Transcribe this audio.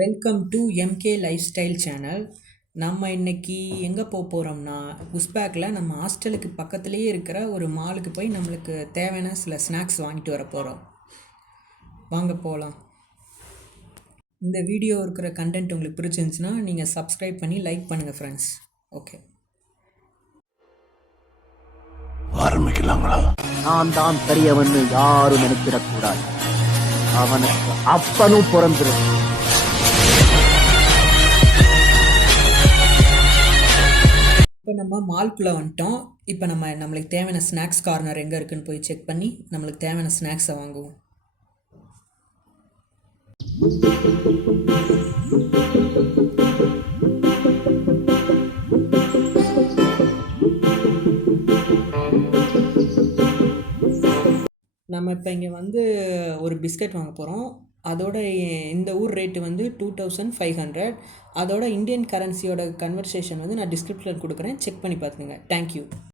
Welcome to MK life style channel. நம்ம இன்னைக்கு எங்கே போக போகிறோம்னா, உஸ்பேக்கில் நம்ம ஹாஸ்டலுக்கு பக்கத்துலேயே இருக்கிற ஒரு மாலுக்கு போய் நம்மளுக்கு தேவையான சில ஸ்நாக்ஸ் வாங்கிட்டு வர போகிறோம். வாங்க போகலாம். இந்த வீடியோ இருக்கிற கண்டென்ட் உங்களுக்கு பிடிச்சிருந்துச்சுன்னா நீங்கள் சப்ஸ்கிரைப் பண்ணி லைக் பண்ணுங்கள் ஃப்ரெண்ட்ஸ். ஓகே, ஆரம்பிக்கலாங்களா? நான் தான் பெரியவன்னு யாரும் நினைச்சிடக்கூடாது. அவனுக்கு அப்பனும் பிறந்திருக்கு. இப்போ நம்ம மால்குள்ளே வந்துட்டோம். இப்போ நம்மளுக்கு தேவையான ஸ்நாக்ஸ் கார்னர் எங்கே இருக்குன்னு போய் செக் பண்ணி நம்மளுக்கு தேவையான ஸ்நாக்ஸை வாங்குவோம். நம்ம இப்போ இங்கே ஒரு பிஸ்கட் வாங்க போகிறோம். அதோட இந்த ஊர் ரேட்டு 2500. அதோட இந்தியன் கரன்சியோட கன்வர்சேஷன் நான் டிஸ்கிரிப்ஷனில் கொடுக்குறேன், செக் பண்ணி பார்த்துங்க. தேங்க்யூ.